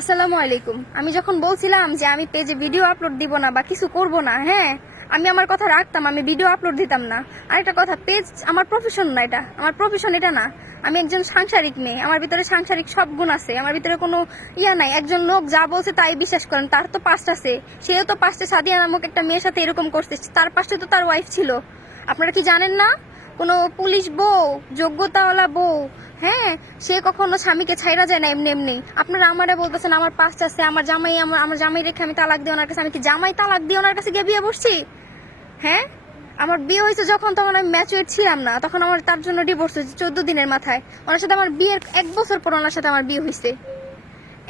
আসসালামু আলাইকুম। আমি যখন বলছিলাম যে আমি পেজে ভিডিও আপলোড দিব না বা কিছু করব না হ্যাঁ আমি আমার কথা রাখতাম, আমি ভিডিও আপলোড দিতাম না। আরেকটা কথা পেজ আমার প্রফেশন না এটা। আমার প্রফেশন এটা না। আমি একজন সাংসারিক মেয়ে, আমার ভিতরে সাংসারিক সব গুণ আছে, আমার ভিতরে কোনো ইয়া নাই। একজন লোক যা বলছে তাই বিশ্বাস করেন, তার তো পাস্ট আছে। সেও তো পাস্টে সাদিয়া নামক একটা মেয়ের সাথে এরকম করছে, তার পাশে তো তার ওয়াইফ ছিল। আপনারা কি জানেন না? কোনো পুলিশ বউ, যোগ্যতাওয়ালা বউ হ্যাঁ সে কখনো স্বামীকে ছাইরা যায় না এমনি এমনি। আপনারা আমারে বলতেছেন, আমার পাশ আছে, আমার জামাই, আমার আমার জামাই রেখে আমি তালাক দিয়ে ওনার কাছে। আমি কি জামাই তালাক দিয়ে ওনার কাছে গিয়ে বিয়ে বসছি? হ্যাঁ? আমার বিয়ে হয়েছে যখন, তখন আমি ম্যাচুয়েট ছিলাম না। তখন আমার তার জন্য ডিভোর্স হয়েছে চোদ্দ দিনের মাথায়। ওনার সাথে আমার বিয়ের এক বছর পর ওনার সাথে আমার বিয়ে হয়েছে।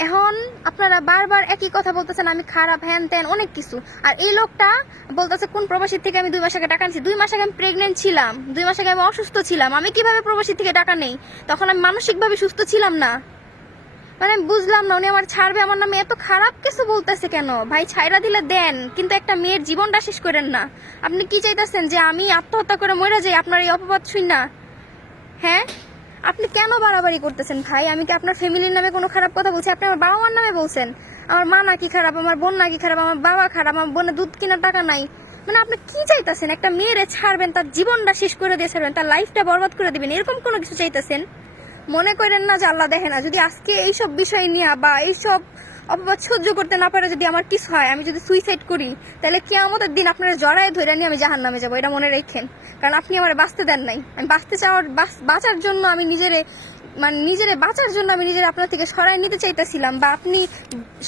এখন আপনারা বারবার একই কথা বলতেছেন, আমি খারাপ, হ্যান ত্যান, অনেক কিছু। আর এই লোকটা বলতেছে, কোন প্রবাসী থেকে আমি দুই মাস আগে টাকা নিচ্ছি দুই মাস আগে আমি প্রেগনেন্ট ছিলাম, দুই মাস আগে আমি অসুস্থ ছিলাম। আমি কীভাবে প্রবাসী থেকে টাকা নেই? তখন আমি মানসিকভাবে সুস্থ ছিলাম না। মানে আমি বুঝলাম না, উনি আমার ছাড়বে, আমার নামে এত খারাপ কিছু বলতেছে কেন? ভাই ছাইরা দিলে দেন, কিন্তু একটা মেয়ের জীবনটা শেষ করেন না। আপনি কি চাইতেছেন যে আমি আত্মহত্যা করে মরে যাই? আপনার এই অপবাদ শুন না। হ্যাঁ? আপনি কেন বাড়াবাড়ি করতেছেন ভাই? আমি কি আপনার ফ্যামিলির নামে কোনো খারাপ কথা বলছি? আপনি আমার বাবা মার নামে বলছেন। আমার মা নাকি খারাপ, আমার বোন নাকি খারাপ, আমার বাবা খারাপ, আমার বোনের দুধ কেনার টাকা নাই। মানে আপনি কি চাইতেছেন? একটা মেয়েরে ছাড়বেন, তার জীবনটা শেষ করে দিয়ে ছাড়বেন, তার লাইফটা বরবাদ করে দেবেন, এরকম কোনো কিছু চাইতেছেন? মনে করেন না যে আল্লাহ দেখে না। যদি আজকে এইসব বিষয় নিয়ে বা এইসব অপবাদ সহ্য করতে না পারে যদি আমার কিছু হয়, আমি যদি সুইসাইড করি, তাহলে কে আমাদের দিন আপনারা জড়ায় ধরে নিয়ে আমি জাহান নামে যাব, এটা মনে রেখেন। কারণ আপনি আমার বাঁচতে দেন নাই। আমি বাঁচতে চাওয়ার, বাঁচ- বাঁচার জন্য আমি নিজেরে মানে নিজের বাঁচার জন্য আমি নিজের আপনার থেকে সরাই নিতে চাইতেছিলাম বা আপনি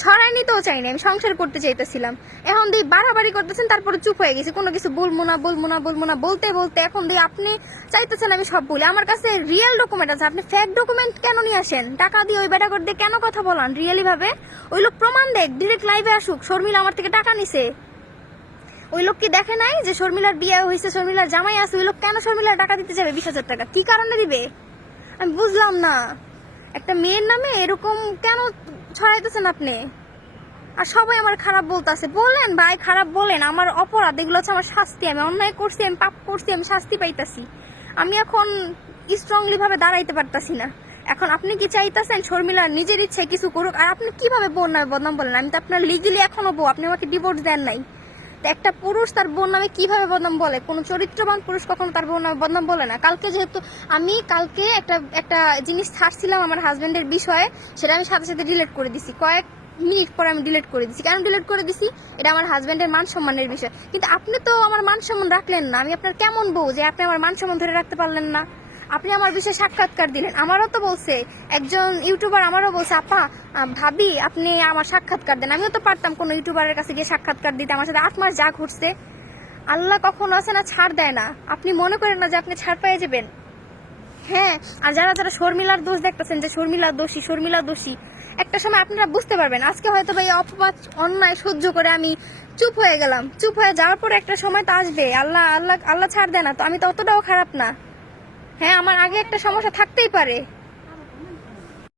সরাই নিতেও চাইনি, আমি সংসার করতে চাইতেছিলাম। এখন দিয়ে বাড়াবাড়ি করতেছেন, তারপরে চুপ হয়ে গেছি। কোনো কিছু বলব না বলব না বলব না, বলতে বলতে এখন দিয়ে আপনি চাইতেছেন আমি সব বলি। আমার কাছে রিয়েল ডকুমেন্ট আছে। আপনি ফেক ডকুমেন্ট কেন নিয়ে আসেন? টাকা দিয়ে ওই বেটা করে দিয়ে কেন কথা বলান? রিয়েলি ভাবে? ওই লোক প্রমাণ দেখ ডিরেক্ট লাইভে আসুক। শর্মিলা আমার থেকে টাকা নিছে। ওই লোক কি দেখে নাই যে শর্মিলার বিয়ে হয়েছে, শর্মিলার জামাই আছে? ওই লোক কেন শর্মিলার টাকা দিতে যাবে বিশ হাজার টাকা? কি কারণে দিবে? আমি বুঝলাম না। একটা মেয়ের নামে এরকম কেন ছড়াইতেছেন আপনি? আর সবাই আমার খারাপ বলতেছে। বলেন ভাই, খারাপ বলেন। আমার অপরাধ, এগুলো হচ্ছে আমার শাস্তি। আমি অন্যায় করছি, আমি পাপ করছি, আমি শাস্তি পাইতাছি। আমি এখন স্ট্রংলি ভাবে দাঁড়াইতে পারতাছি না। এখন আপনি কি চাইতেছেন শর্মিলা নিজের ইচ্ছে কিছু করুক? আর আপনি কীভাবে বোন নামে বদনাম বলেন? আমি তো আপনার লিগেলি এখনও বউ। আপনি আমাকে ডিভোর্স দেন নাই। একটা পুরুষ তার বোন নামে কীভাবে বদনাম বলে? কোনো চরিত্রবান পুরুষ কখনো তার বোন নামে বদনাম বলে না। কালকে যেহেতু আমি কালকে একটা একটা জিনিস ছাড়ছিলাম আমার হাজবেন্ডের বিষয়ে, সেটা আমি সাথে সাথে ডিলিট করে দিছি। কয়েক মিনিট পরে আমি ডিলিট করে দিছি। কেন ডিলিট করে দিছি? এটা আমার হাজবেন্ডের মান সম্মানের বিষয়। কিন্তু আপনি তো আমার মান সম্মান রাখলেন না। আমি আপনার কেমন বউ যে আপনি আমার মান সম্মান ধরে রাখতে পারলেন না? আপনি আমার বিষয়ে সাক্ষাৎকার দিলেন। আমারও তো বলছে, একজন ইউটিউবার আমারও বলছে, আপা ভাবি, আপনি আমার সাক্ষাৎকার দেন। আমিও তো পারতাম কোনো ইউটিউবারের কাছে গিয়ে সাক্ষাৎকার দিতে। আমার সাথে আট মাস যা ঘুরছে আল্লাহ কখনো আছে না ছাড় দেয় না। আপনি মনে করেন না যে আপনি ছাড় পেয়ে যাবেন? হ্যাঁ আর যারা যারা শর্মিলার দোষ দেখতেছেন, যে শর্মিলা দোষী শর্মিলা দোষী, একটা সময় আপনারা বুঝতে পারবেন। আজকে হয়তো ভাই অপবাদ, অন্যায় সহ্য করে আমি চুপ হয়ে গেলাম। চুপ হয়ে যাওয়ার পর একটা সময় তো আসবে। আল্লাহ আল্লাহ আল্লাহ ছাড় দেয় না। তো আমি ততটাও খারাপ না। হ্যাঁ আমার আগে একটা সমস্যা থাকতেই পারে।